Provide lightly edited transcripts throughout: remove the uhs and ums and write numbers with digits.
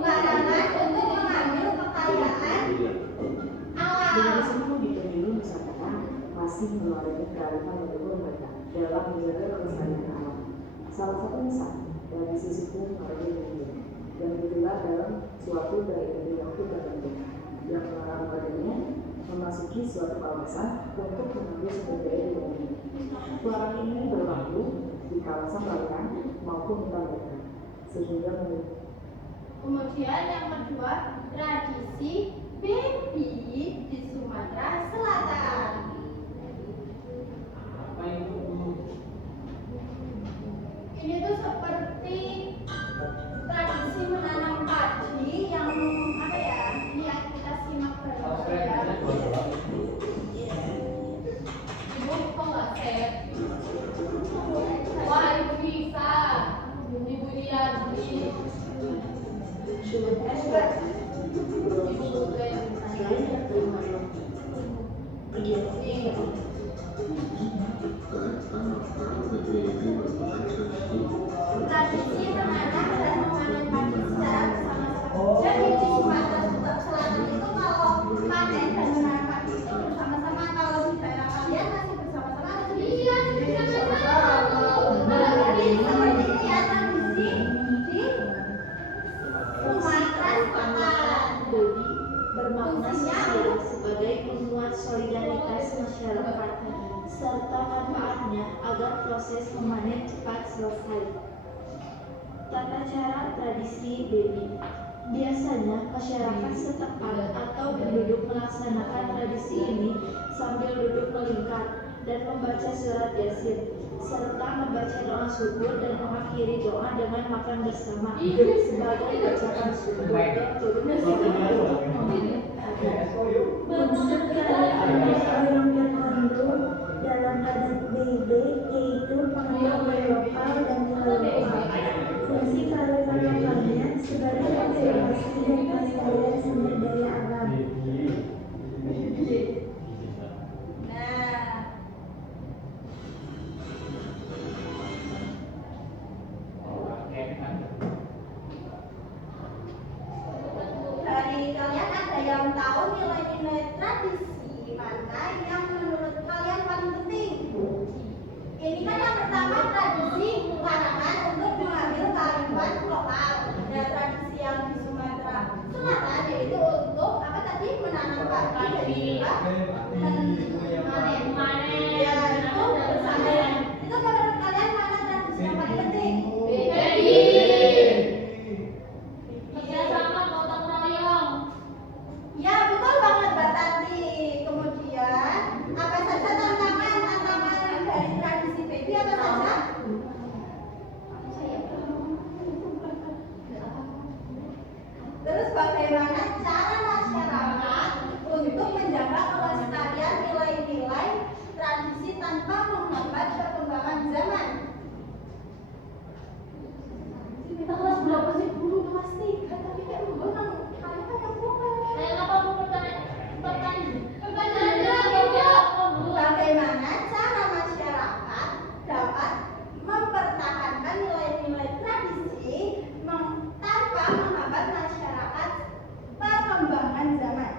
larangan untuk masih melayani kearifan leluhur mereka dalam menjaga kelestarian alam. Salah satu misal tradisi suku Melayu yang digelar dalam suatu periode waktu tertentu yang melarang badannya memasuki suatu kawasan untuk mengambil sumber daya di bumi. Larangan ini berlaku di kawasan perairan maupun hutan mereka, sehingga kemudian yang kedua, tradisi baby di Sumatera Selatan. Apa itu? Ini tuh seperti tradisi menanam padi yang apa ya? Ini yang kita simak bersama ya. Ibu kok nggak set? Wah, ibu bisa. Ibu Riyadi. Ibu juga yang tradisi menanam dan memanen padi secara bersama-sama. Jadi di Sumatera Selatan itu kalau panen dan menanam padi itu bersama-sama. Kalau di daerah kalian masih bersama-sama atau iya bersama-sama. Jadi seperti ini ya tradisi di Sumatera Selatan. Bermakna sosial sebagai penguat solidaritas masyarakat serta manfaatnya agar proses memanen cepat selesai. Tata cara tradisi baby. Biasanya masyarakat setempat atau penduduk melaksanakan tradisi ini sambil duduk melingkar dan membaca surat Yasin serta membaca doa syukur dan mengakhiri doa dengan makan bersama sebagai ucapan syukur dan turun bersama untuk memanen Untuk keadaan orang tertentu dalam adat BB yaitu pengetahuan lokal dan nilai lokal. Fungsi kearifan lokalnya sebagai konservasi dan pelestarian sumber daya alam. Dari kalian ada yang tahu nilai-nilai tradisi mana yang menurut kalian paling penting? Ini kan yang pertama tradisi larangan untuk mengambil kearifan lokal. Ada tradisi yang di Sumatera Selatan yaitu untuk apa tadi menanam padi dan juga memanen. Ya itu bersama. Itu menurut kalian mana tradisi yang paling penting? Ya betul banget Mbak Tanti. Kemudian apa saja tantangan dari tradisi baby apa saja? Terus bagaimana cara masyarakat untuk menjaga kelestarian nilai-nilai tradisi tanpa menghambat perkembangan zaman? Kita kelas berapa sih? Dulu kelas 3 tapi kayak belum kalian yang bukan. Bagaimana cara masyarakat dapat mempertahankan nilai-nilai tradisi tanpa menghambat masyarakat perkembangan zaman?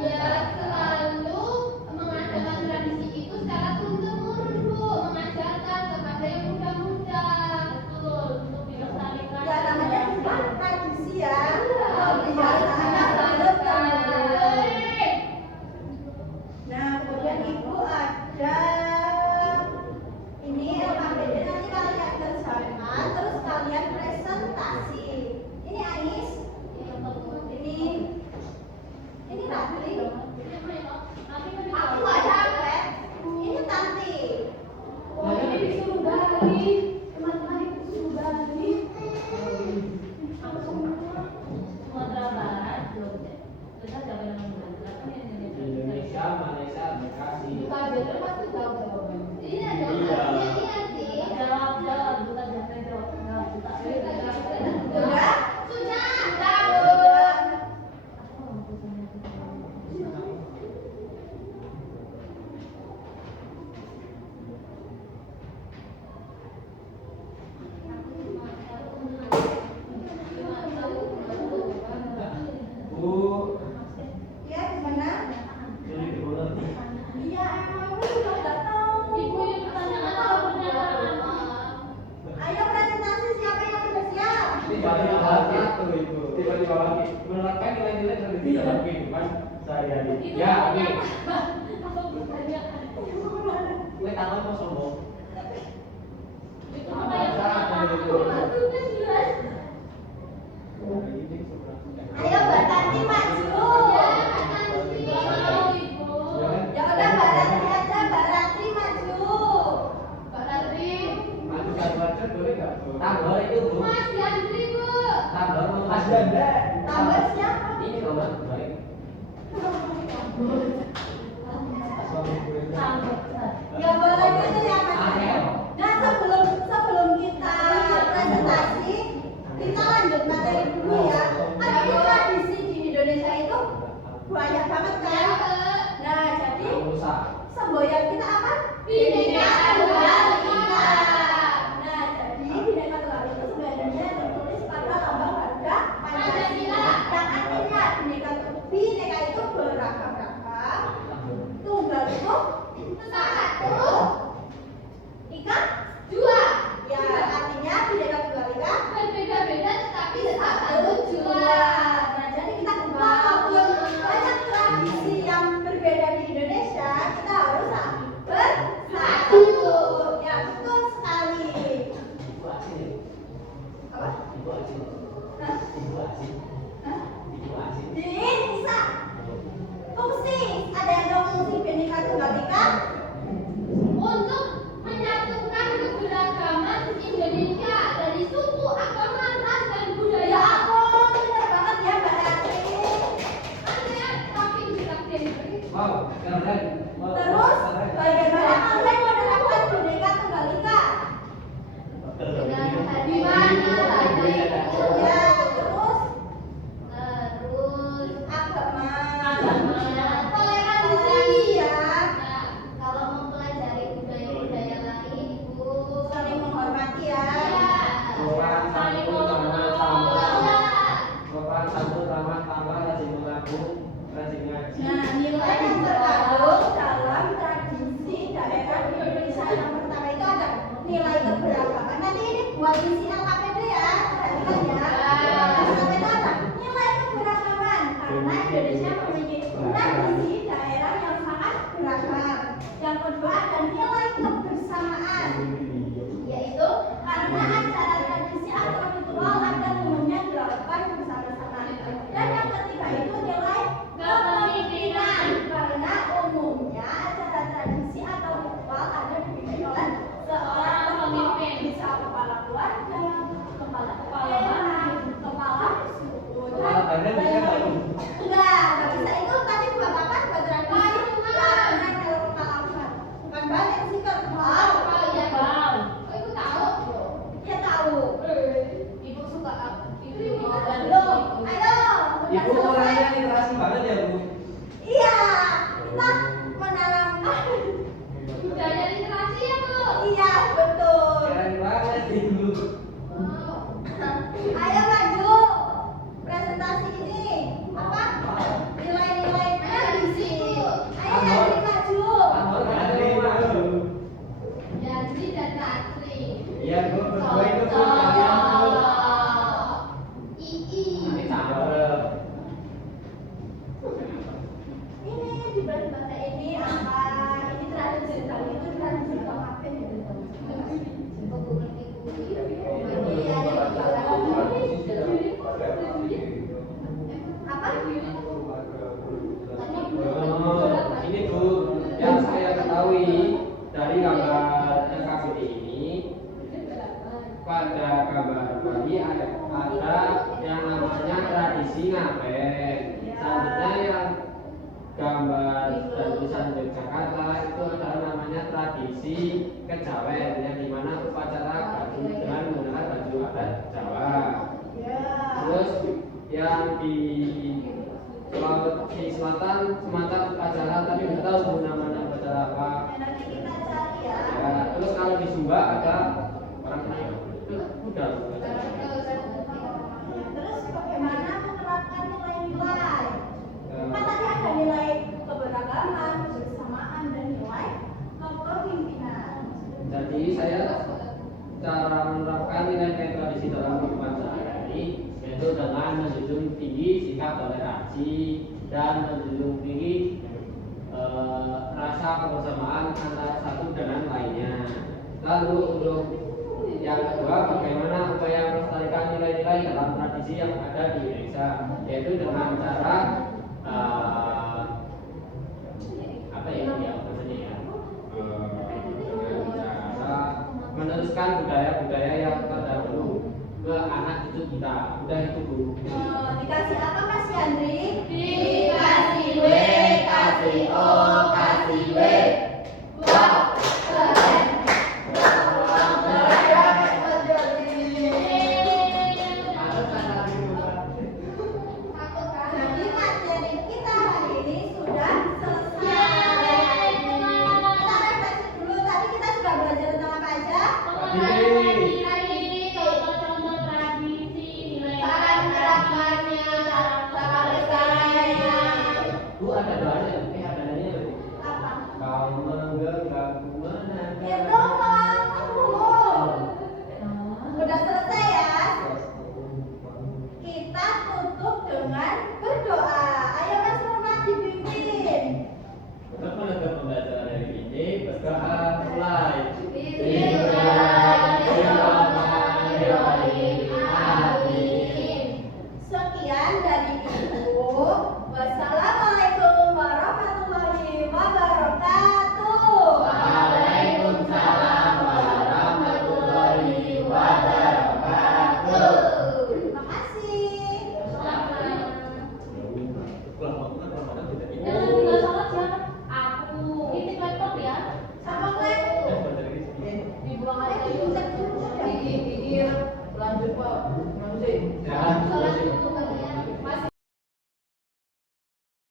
Ya selalu mengadakan tradisi itu secara turun-temurun Bu, mengajarkan kepada yang muda-muda, betul, untuk dilestarikan. Ya namanya juga tradisi ya. Nah kemudian ibu ada ini LKPD nanti kalian kerjakan terus kalian presentasi. Ini Ais, ini Ratri. Aku nggak capek. Ini Tanti. Oh ini disuruh Bali. Teman-teman disuruh Bali. Sumatera Barat, Jogja. Kita jaga dengan benar. Indonesia, Malaysia, Bekasi. Buka aja pasti tahu jawabannya. Iya dong. Iya. Iya sih. Jawab. Bukan jangan jawab. Sudah? Sudah. Bu, Ya gimana? jadi gimana? Iya. di bawah menerapkan nilai-nilai tradisi dalam kehidupan sehari-hari. Ya, oke. Gue takut mau sombong. Itu apa yang itu? Ayo Mbak Tanti maju. Ya udah Mbak Ratri aja, Mbak Ratri maju. Maju satu boleh nggak? Tambah itu Bu. Mas Yandri Bu. Tambah mau Mas Janda. Tambah siapa? Ini tambah baik. Ya boleh gitu ya Mas. Nah sebelum kita presentasi, kita lanjut materi dulu ya. Kan ini tradisi di Indonesia itu banyak banget kan. Nah jadi semboyan kita apa? Bhinneka Tunggal Ika. Nah jadi Bhinneka Tunggal Ika sebenarnya tertulis pada lambang harga Pancasila. Yang artinya Bhinneka itu beragam-ragam. Tunggal itu satu, Ika dua. Ya artinya Bhinneka Tunggal Ika Berbeda-beda tetapi satu dua. Nah jadi kita walaupun banyak tradisi yang berbeda di Indonesia, kita harus bersatu. Ya betul sekali. Apa? Hah? Ini bisa. Fungsi, ada yang tahu fungsi Bhinneka Tunggal Ika? untuk menyatukan keberagaman Indonesia dari suku, agama, ras, dan Ya budaya. ampun, benar banget ya Mbak Ratri. Anda tapi bisa gender. Wow, keren. Terus, bagaimana kalian menerapkan Bhinneka Tunggal Ika? Dengan di mana saja itu. Ya, terus Terus agama, Agama. toleransi ya, nah, kalau mempelajari budaya-budaya lain, Ibu saling menghormati ya. Sopan saling satu ramah ngobrol. tambah. Sopan satu ramah tambah rajin mengaku, rajin ngaji. Nah, nilai yang terkandung dalam tradisi daerah di Indonesia yang pertama itu ada nilai keberagaman. Nanti ini buat isi LKPD ya, perhatikan ya. LKPD ada nilai keberagaman karena Indonesia memiliki tradisi daerah yang sangat beragam. Yang kedua ada nilai kebersamaan, yaitu karena acara tradisi atau ritual akan umumnya dilakukan bersama-sama. Dan yang ketiga itu nilai kepemimpinan karena umumnya acara tradisi atau ritual ada dipimpin oleh seorang pemimpin, bisa kepala keluarga, kepala daerah, kepala suku. Kepala badan bisa nggak, Bu? Enggak bisa itu tadi buat apa? Buat tradisi. Karena kalau kepala bukan badan sih kepala. Oh iya Bang. Oh Ibu tahu? Ya tahu. Ibu suka apa? Ibu Loh, ayo. udah Ibu selesai. orangnya literasi banget ya, Bu. Iya, kita menanamkan. budaya literasi ya Bu. Iya, betul. Keren banget Ibu. Ayo maju. Presentasi ini apa? Nilai-nilai tradisi. Ayo Yandri maju. Tambah ada lima, Bu. Yandri dan Ratri. Iya, Bu. Berdua itu Bu, kalian Bu. Nanti tambah. Ini di balik bahasa ini apa? Ini tradisi kali itu tradisi apa gitu? Iya, apa? Oh, ini Bu, yang saya ketahui dari gambar LKPD ini, pada gambar Bali ada yang namanya tradisi ngaben. Selanjutnya yang gambar dan tulisan Yogyakarta itu adalah namanya tradisi kejawen, yang dimana upacara baju dengan menggunakan baju adat Jawa. Terus yang di Sulawesi Selatan semacam upacara, tapi nggak tahu nama upacara apa. Nanti kita cari ya. Ya, terus kalau di Sumba ada orang lain. Udah. Terus bagaimana menerapkan nilai-nilai? Kan tadi ada nilai keberagaman, kebersamaan, dan nilai kepemimpinan. Jadi saya cara menerapkan nilai-nilai tradisi dalam kehidupan sehari-hari yaitu dengan menjunjung tradisi dan menjunjung tinggi rasa kebersamaan antara satu dengan lainnya. Lalu untuk yang kedua, bagaimana upaya melestarikan nilai-nilai dalam tradisi yang ada di Indonesia, yaitu dengan cara